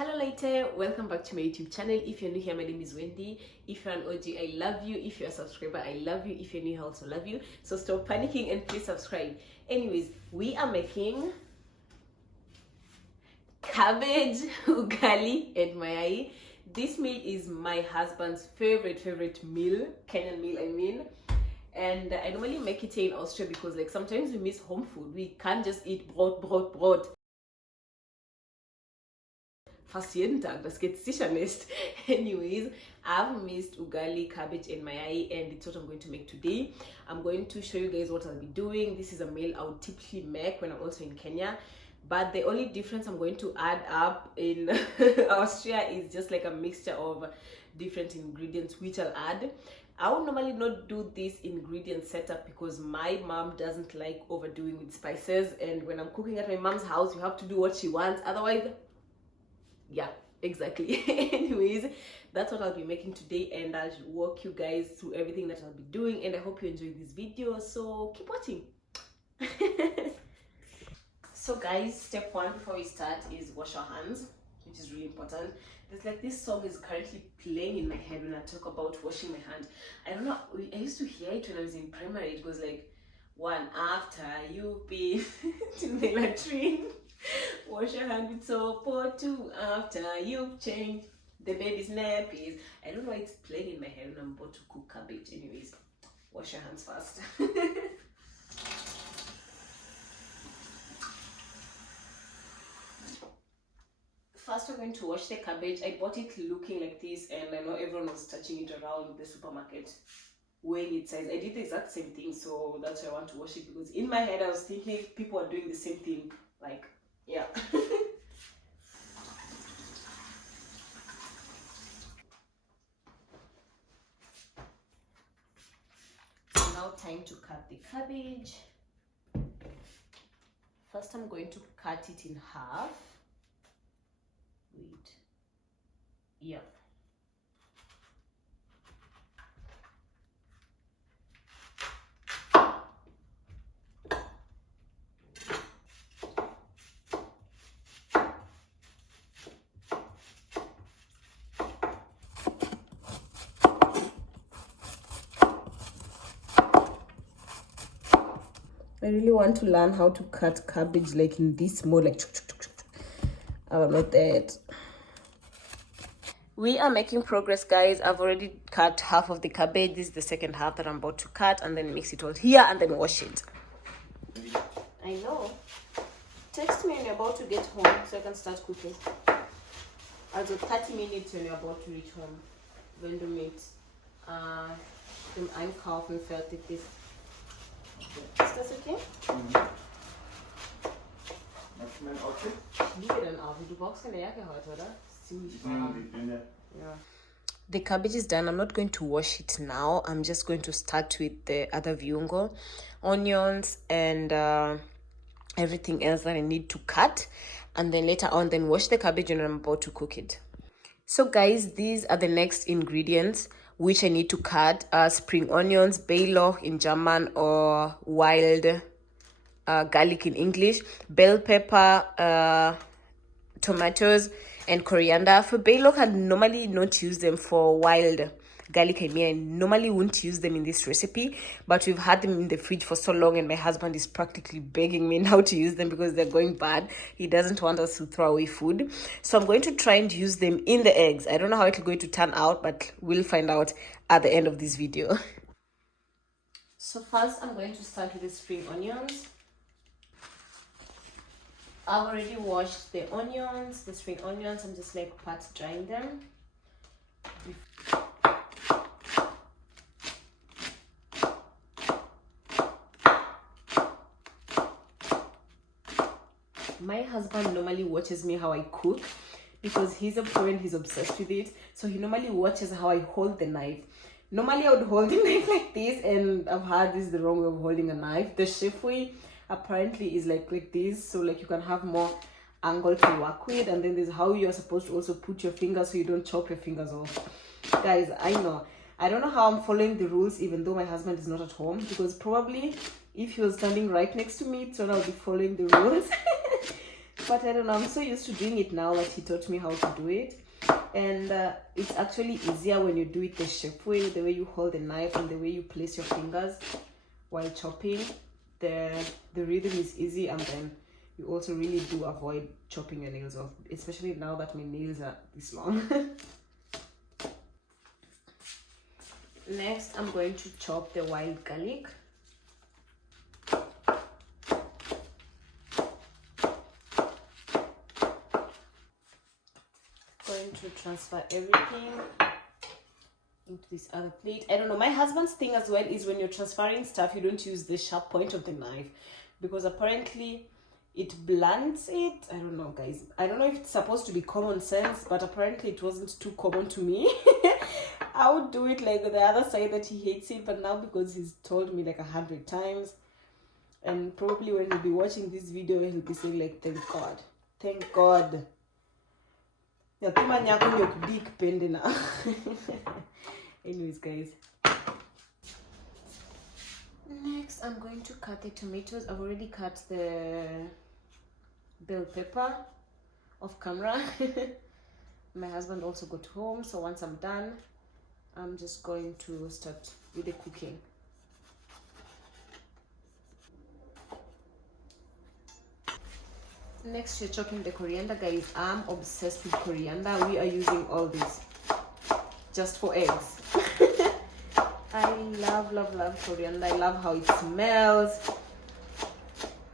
Hello later, welcome back to my YouTube channel. If you're new here, my name is Wendy. If you're an OG, I love you. If you're a subscriber, I love you. If you're new, I also love you. So stop panicking and please subscribe. Anyways, we are making cabbage, ugali and mayai. This meal is my husband's favorite meal, Kenyan meal I mean. And I normally make it here in Austria because like sometimes we miss home food. We can't just eat brot. Fast jeden Tag, das geht sicher nicht. Anyways, I've missed ugali, cabbage and mayai, and it's what I'm going to make today. I'm going to show you guys what I'll be doing. This is a meal I would typically make when I'm also in Kenya, but the only difference I'm going to add up in Austria is just like a mixture of different ingredients which I'll add. I would normally not do this ingredient setup because my mom doesn't like overdoing with spices, and when I'm cooking at my mom's house you have to do what she wants, otherwise yeah, exactly. Anyways, that's what I'll be making today, and I'll walk you guys through everything that I'll be doing, and I hope you enjoy this video, so keep watching. So guys, step one before we start is wash our hands, which is really important. There's like this song is currently playing in my head when I talk about washing my hand. I don't know, I used to hear it when I was in primary. It goes like, one after you've been to the latrine, wash your hand with soap, or two after you've changed the baby's nappies. I don't know why it's playing in my head when I'm about to cook cabbage. Anyways, wash your hands first. First we're going to wash the cabbage. I bought it looking like this, and I know everyone was touching it around the supermarket, weighing its size. I did the exact same thing, so that's why I want to wash it, because in my head I was thinking people are doing the same thing, like yeah. Now time to cut the cabbage. First I'm going to cut it in half. Wait. Yep. I really want to learn how to cut cabbage like in this mode, like I'm not that. We are making progress, guys. I've already cut half of the cabbage. This is the second half that I'm about to cut, and then mix it all here and then wash it. I know. Text me when you're about to get home so I can start cooking. Also 30 minutes when you're about to reach home. Wenn du mit dem Einkaufen fertig bist. Ist das okay? Magst du mein Outfit? Ich liebe dein Outfit. Du brauchst keine Jacke heute, oder? Ist ziemlich warm. Yeah. The cabbage is done. I'm not going to wash it now. I'm just going to start with the other viungo, onions, and everything else that I need to cut. And then later on, then wash the cabbage when I'm about to cook it. So guys, these are the next ingredients which I need to cut. Spring onions, Bailoch in German, or wild garlic in English, bell pepper, tomatoes, and coriander. For Bailoch, I normally not use them. For wild garlic, I mean, I normally wouldn't use them in this recipe, but we've had them in the fridge for so long, and my husband is practically begging me now to use them because they're going bad. He doesn't want us to throw away food, so I'm going to try and use them in the eggs. I don't know how it's going to turn out, but we'll find out at the end of this video. So first I'm going to start with the spring onions. I've already washed the onions, the spring onions. I'm just like pat drying them. My husband normally watches me how I cook because he's a pro and he's obsessed with it. So he normally watches how I hold the knife. Normally I would hold the knife like this, and I've heard this is the wrong way of holding a knife. The chef way apparently is like this, so like you can have more angle to work with, and then there's how you're supposed to also put your fingers so you don't chop your fingers off. Guys, I know, I don't know how I'm following the rules even though my husband is not at home, because probably if he was standing right next to me, so I'll be following the rules. But I don't know, I'm so used to doing it now that he taught me how to do it. And it's actually easier when you do it the chef way, the way you hold the knife and the way you place your fingers while chopping. The rhythm is easy, and then you also really do avoid chopping your nails off, especially now that my nails are this long. Next, I'm going to chop the wild garlic. Going to transfer everything into this other plate. I don't know, my husband's thing as well is when you're transferring stuff, you don't use the sharp point of the knife, because apparently it blunts it. I don't know, guys. I don't know if it's supposed to be common sense, but apparently it wasn't too common to me. I would do it like the other side that he hates it, but now because he's told me like 100 times, and probably when he'll be watching this video, he'll be saying like, thank God. Thank God. Anyways, guys. Next, I'm going to cut the tomatoes. I've already cut the bell pepper off camera. My husband also got home, so once I'm done, I'm just going to start with the cooking. Next, we're chopping the coriander, guys. I'm obsessed with coriander. We are using all this just for eggs. I love coriander. I love how it smells,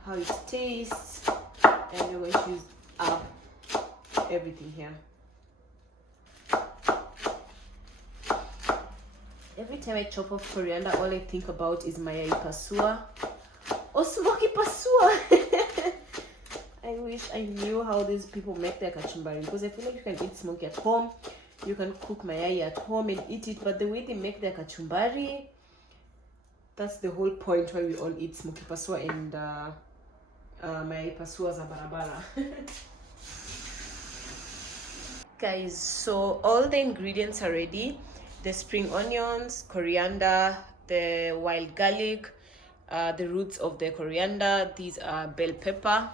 how it tastes, and we're going to use up everything here. Every time I chop off coriander, all I think about is mayai pasua or smoky pasua. I wish I knew how these people make their kachumbari, because I feel like you can eat smoky at home, you can cook mayai at home and eat it, but the way they make their kachumbari, that's the whole point why we all eat smoky pasua and mayai pasua za barabara. Guys, so all the ingredients are ready. The spring onions, coriander, the wild garlic, the roots of the coriander, these are bell pepper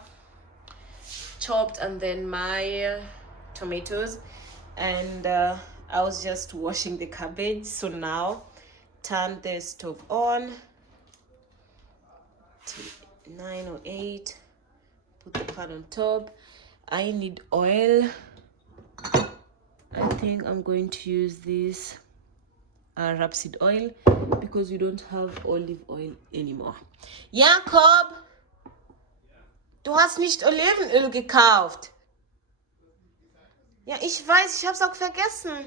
chopped, and then my tomatoes, and I was just washing the cabbage. So now turn the stove on to 9 or 8, put the pan on top. I need oil. I think I'm going to use this rapeseed oil because we don't have olive oil anymore. Jakob, du hast nicht Olivenöl gekauft. Ja, ich weiß, ich hab's auch vergessen.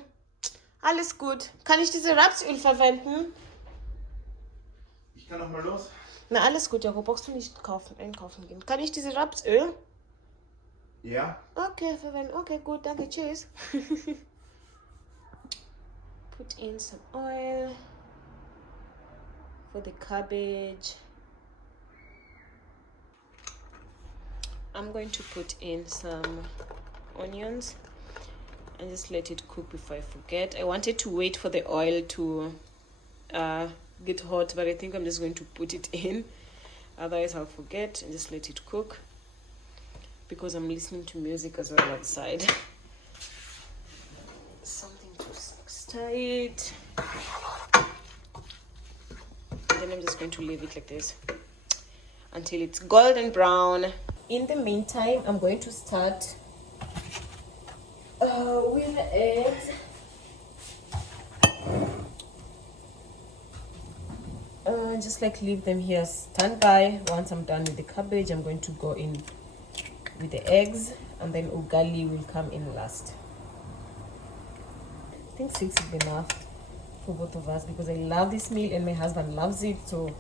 Alles gut. Kann ich diese Rapsöl verwenden? Ich kann noch mal los. Na, alles gut, Jakob, brauchst du nicht einkaufen gehen. Kann ich diese Rapsöl? Ja. Okay, verwenden. Okay, gut, danke, tschüss. Put in some oil for the cabbage. I'm going to put in some onions and just let it cook before I forget. I wanted to wait for the oil to get hot, but I think I'm just going to put it in, otherwise I'll forget, and just let it cook because I'm listening to music as well outside. Something to stir it, and then I'm just going to leave it like this until it's golden brown. In the meantime, I'm going to start with the eggs. Just like leave them here standby. Once I'm done with the cabbage, I'm going to go in with the eggs, and then ugali will come in last. I think 6 is enough for both of us because I love this meal and my husband loves it, so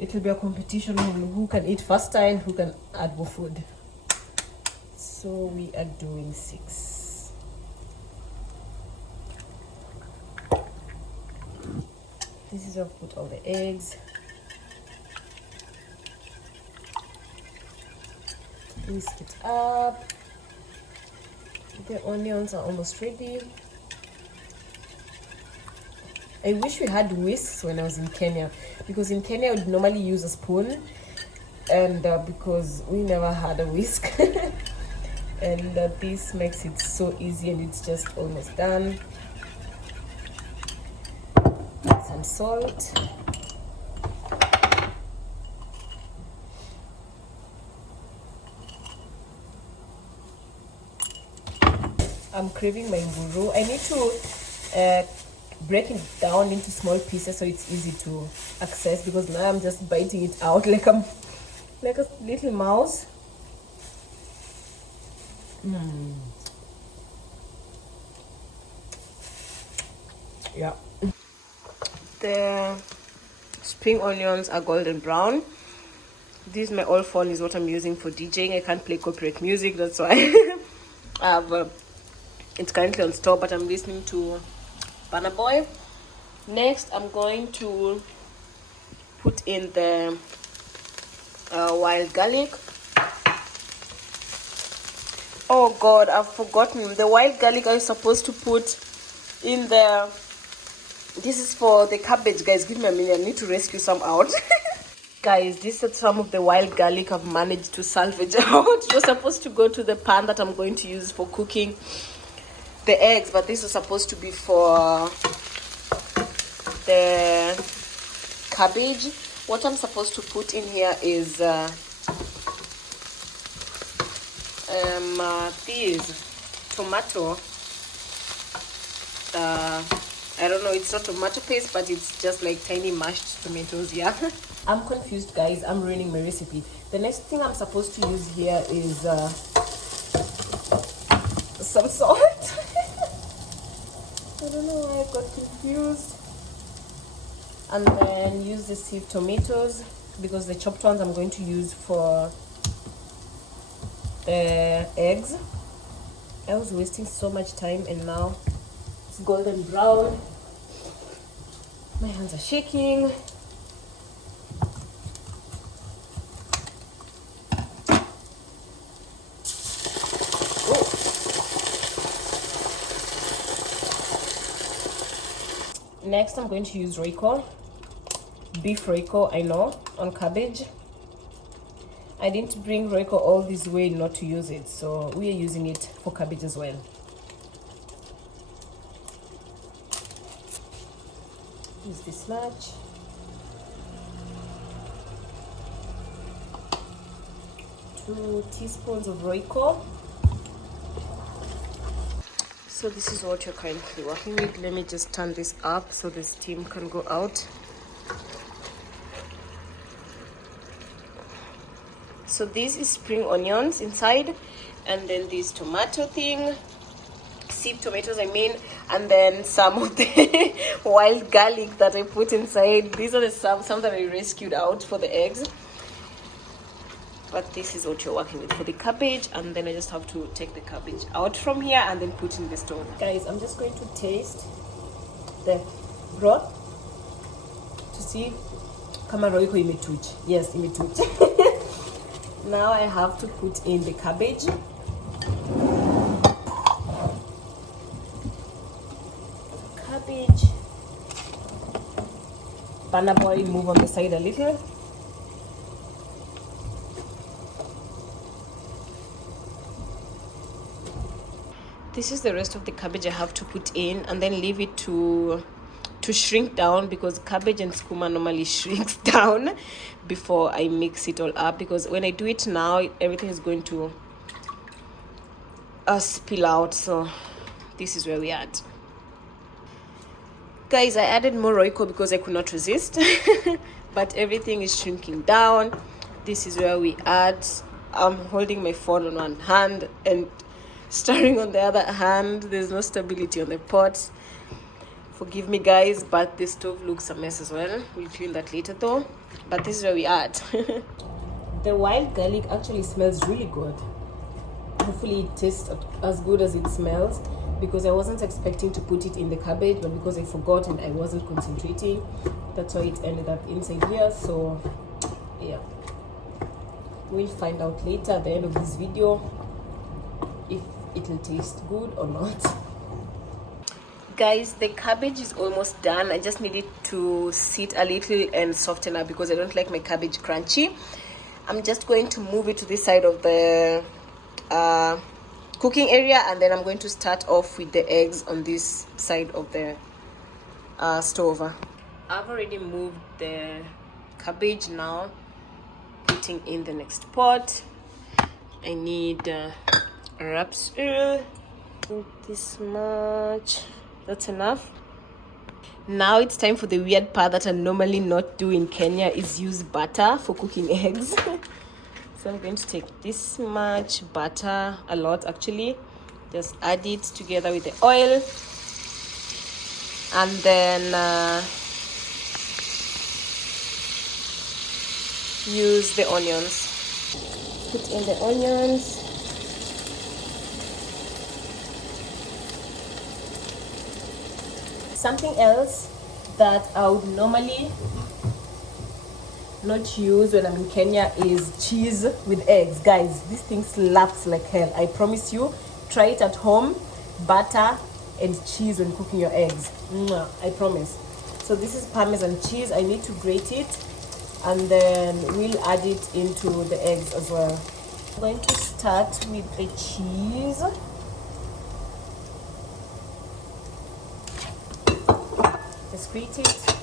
it will be a competition on who can eat faster and who can add more food. So we are doing 6. This is where I've put all the eggs. Whisk it up. The onions are almost ready. I wish we had whisks when I was in Kenya, because in Kenya I would normally use a spoon and because we never had a whisk and this makes it so easy, and it's just almost done. Some salt. I'm craving my mburu. I need to break it down into small pieces so it's easy to access, because now I'm just biting it out like a little mouse. Yeah. The spring onions are golden brown. This my old phone is what I'm using for DJing. I can't play copyright music, that's why it's currently on stop, but I'm listening to Burna Boy. Next, I'm going to put in the wild garlic. Oh God, I've forgotten. The wild garlic I was supposed to put in the... This is for the cabbage, guys. Give me a minute. I need to rescue some out. Guys, this is some of the wild garlic I've managed to salvage out. It was supposed to go to the pan that I'm going to use for cooking the eggs, but this is supposed to be for the cabbage. What I'm supposed to put in here is this tomato. I don't know, it's not tomato paste, but it's just like tiny mashed tomatoes. Yeah. I'm confused, guys. I'm ruining my recipe. The next thing I'm supposed to use here is some salt. I don't know why I got confused. And then use the sieved tomatoes, because the chopped ones I'm going to use for the eggs. I was wasting so much time, and now it's golden brown. My hands are shaking. Next, I'm going to use Royco, beef Royco, I know, on cabbage. I didn't bring Royco all this way not to use it, so we are using it for cabbage as well. Use this much. Two teaspoons of Royco. So this is what you're currently working with. Let me just turn this up so the steam can go out. So this is spring onions inside, and then this tomato thing, sieved tomatoes I mean, and then some of the wild garlic that I put inside. These are the some that I rescued out for the eggs. But this is what you're working with for the cabbage, and then I just have to take the cabbage out from here and then put in the stove. Guys, I'm just going to taste the broth to see kama Royco imetuch. Yes, imetuch. Now I have to put in the cabbage. Cabbage. Burna Boy, move on the side a little. This is the rest of the cabbage I have to put in, and then leave it to shrink down, because cabbage and skuma normally shrinks down before I mix it all up, because when I do it now, everything is going to spill out. So this is where we are at. Guys, I added more Royco because I could not resist. But everything is shrinking down. This is where we at. I'm holding my phone on one hand and stirring on the other hand. There's no stability on the pot. Forgive me, guys, but the stove looks a mess as well. We'll clean that later though. But this is where we are at. The wild garlic actually smells really good. Hopefully it tastes as good as it smells, because I wasn't expecting to put it in the cabbage, but because I forgot and I wasn't concentrating, that's why it ended up inside here. So yeah, we'll find out later at the end of this video if it will taste good or not. Guys, the cabbage is almost done. I just need it to sit a little and soften up, because I don't like my cabbage crunchy. I'm just going to move it to this side of the cooking area, and then I'm going to start off with the eggs on this side of the stove. I've already moved the cabbage. Now putting in the next pot. I need rapeseed. This much, that's enough. Now it's time for the weird part that I normally not do in Kenya, is use butter for cooking eggs. So I'm going to take this much butter, a lot actually, just add it together with the oil, and then use the onions. Put in the onions. Something else that I would normally not use when I'm in Kenya is cheese with eggs. Guys, this thing slaps like hell. I promise you, try it at home. Butter and cheese when cooking your eggs. I promise. So this is Parmesan cheese. I need to grate it, and then we'll add it into the eggs as well. I'm going to start with the cheese. Just grate it.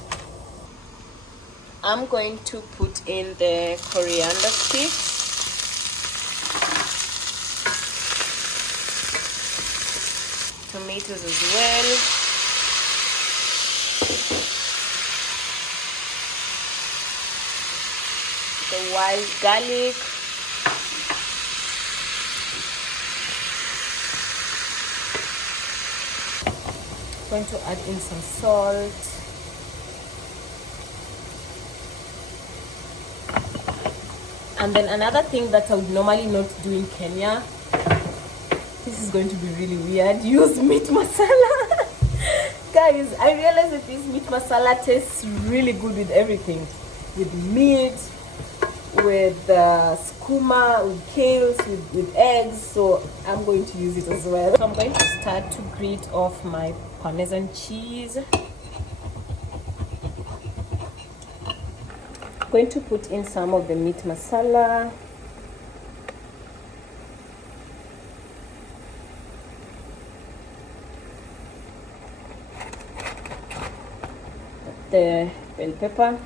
I'm going to put in the coriander sticks. Tomatoes as well. The wild garlic. Going to add in some salt. And then another thing that I would normally not do in Kenya, this is going to be really weird, use meat masala. Guys, I realized that this meat masala tastes really good with everything, with meat, with skuma, with kales, with eggs. So I'm going to use it as well. So I'm going to start to grate off my Parmesan cheese. Going to put in some of the meat masala. The bell pepper.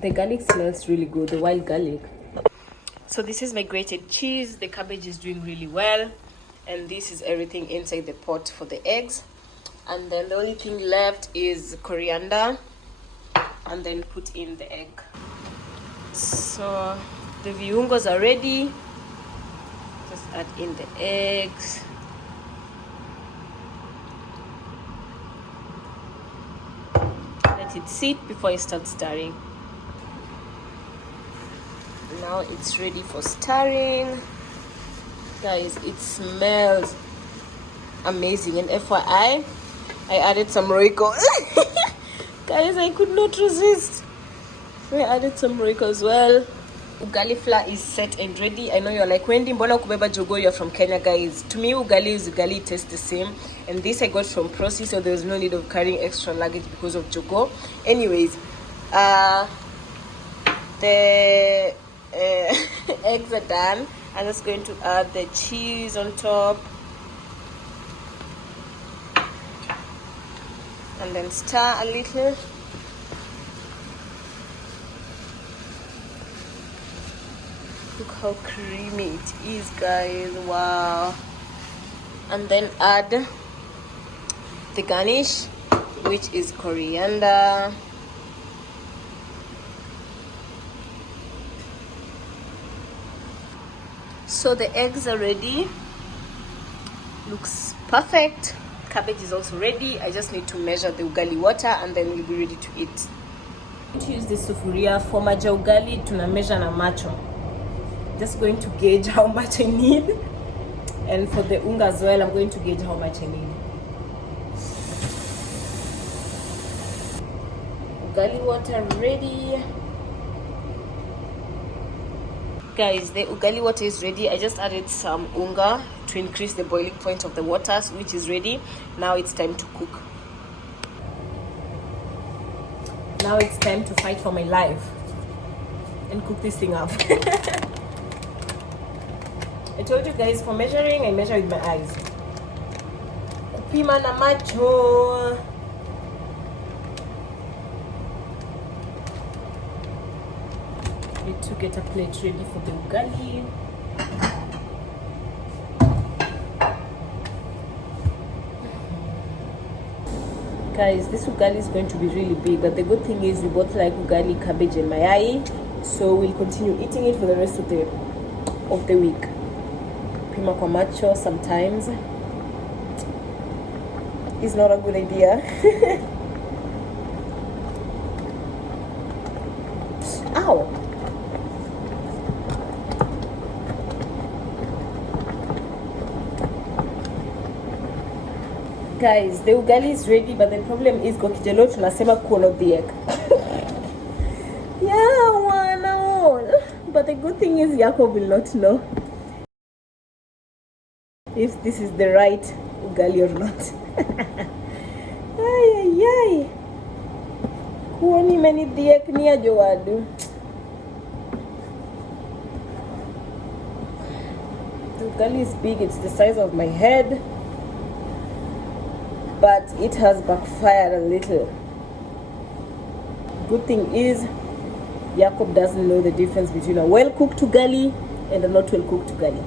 The garlic smells really good, the wild garlic. So this is my grated cheese. The cabbage is doing really well, and this is everything inside the pot for the eggs. And then the only thing left is coriander, and then put in the egg. So the viungos are ready. Just add in the eggs. Let it sit before you start stirring. Now it's ready for stirring. Guys, it smells amazing. And FYI, I added some roiko. Guys, I could not resist. So I added some roiko as well. Ugali flour is set and ready. I know you're like, Wendy, mbona kubeba jogo, you're from Kenya. Guys, to me ugali is ugali, it tastes the same. And this I got from Prosi, so there was no need of carrying extra luggage because of jogo. Anyways, the eggs are done. I'm just going to add the cheese on top, and then stir a little. Look how creamy it is, guys. Wow. And then add the garnish, which is coriander. So the eggs are ready. Looks perfect. Cabbage is also ready. I just need to measure the ugali water, and then we'll be ready to eat. To use the sufuria for maji ugali, tuna measure na macho. Just going to gauge how much I need, and for the unga as well, I'm going to gauge how much I need. Ugali water ready. Guys, the ugali water is ready. I just added some unga to increase the boiling point of the water, which is ready. Now it's time to cook. Now it's time to fight for my life and cook this thing up. I told you guys, for measuring, I measure with my eyes. Kupima na macho. Need to get a plate ready for the ugali. Guys, this ugali is going to be really big, but the good thing is we both like ugali, cabbage and mayai, so we'll continue eating it for the rest of the week. Pima kwa macho sometimes is not a good idea. Ow! Guys, the ugali is ready, but the problem is kokijelo tunasema kuonodhiek. Yeah, one. But the good thing is Jacob will not know if this is the right ugali or not. Ay. Kuoni many dhiek ni ajowadu. The ugali is big, it's the size of my head. But it has backfired a little. Good thing is, Jacob doesn't know the difference between a well-cooked ugali and a not well-cooked ugali.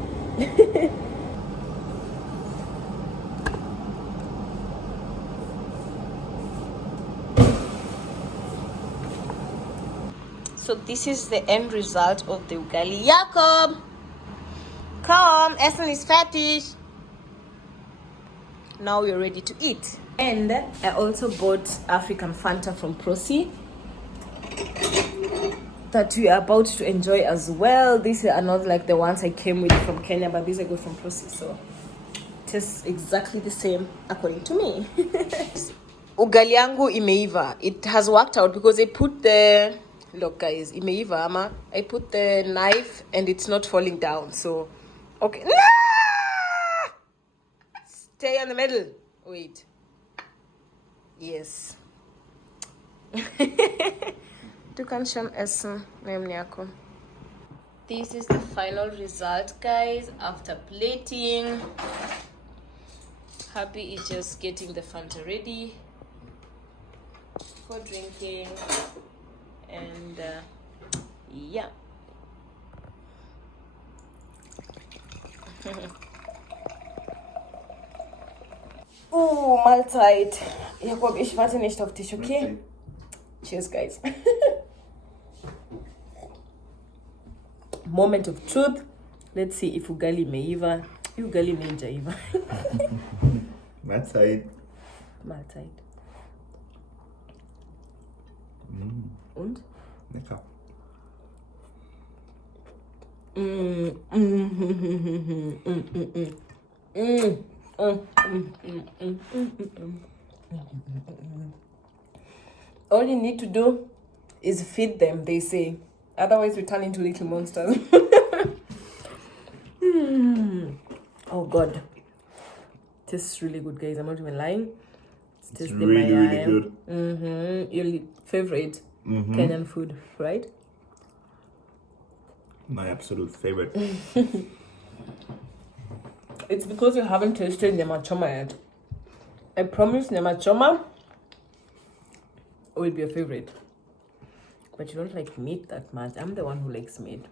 So this is the end result of the ugali. Jacob! Come, Essen is fertig. Now we're ready to eat. And I also bought African Fanta from Prosi that we are about to enjoy as well. These are not like the ones I came with from Kenya, but these are good from Prosi, so it tastes exactly the same according to me. Ugali yangu imeiva. It has worked out because I put the, look guys, imeiva ama. I put the knife and it's not falling down, so okay. Stay in the middle. Wait. Yes. Du kannst schon essen, neben Jakob. This is the final result, guys, after plating. Happy is just getting the Fanta ready for drinking. And yeah. Oh, Mahlzeit. Jakob, ich warte nicht auf dich, okay? Cheers, guys. Moment of truth. Let's see if ugali imeiva. Ugali imejaiva. Mahlzeit. Mahlzeit. Und? Lecker. All you need to do is feed them, they say. Otherwise, we turn into little monsters. Oh, God. Tastes really good, guys. I'm not even lying. It's really good. Your favorite Kenyan food, right? My absolute favorite. It's because you haven't tasted nyama choma yet. I promise nyama choma will be your favorite. But you don't like meat that much. I'm the one who likes meat.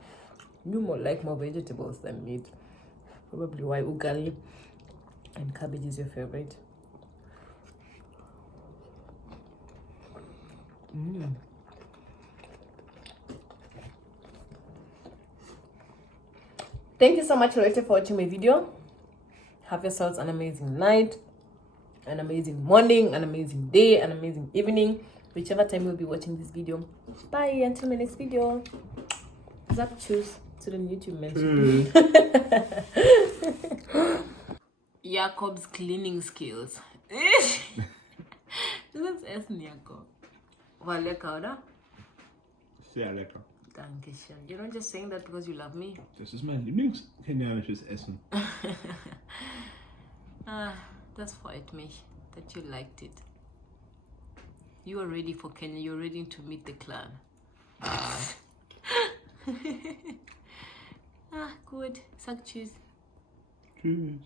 You like more vegetables than meat. Probably why ugali and cabbage is your favorite. Thank you so much for watching my video. Have yourselves an amazing night, an amazing morning, an amazing day, an amazing evening, whichever time you'll be watching this video. Bye until my next video. Zap choose to the YouTube mention. Jacob's cleaning skills. That's Essen, Jakob. War lecker, oder? Sehr lecker. Dankeschön. You're not just saying that because you love me. Das ist mein Lieblings-kenianisches Essen. Das freut mich that you liked it. You are ready for Kenya. You're ready to meet the clan. Gut. Sag tschüss. Tschüss.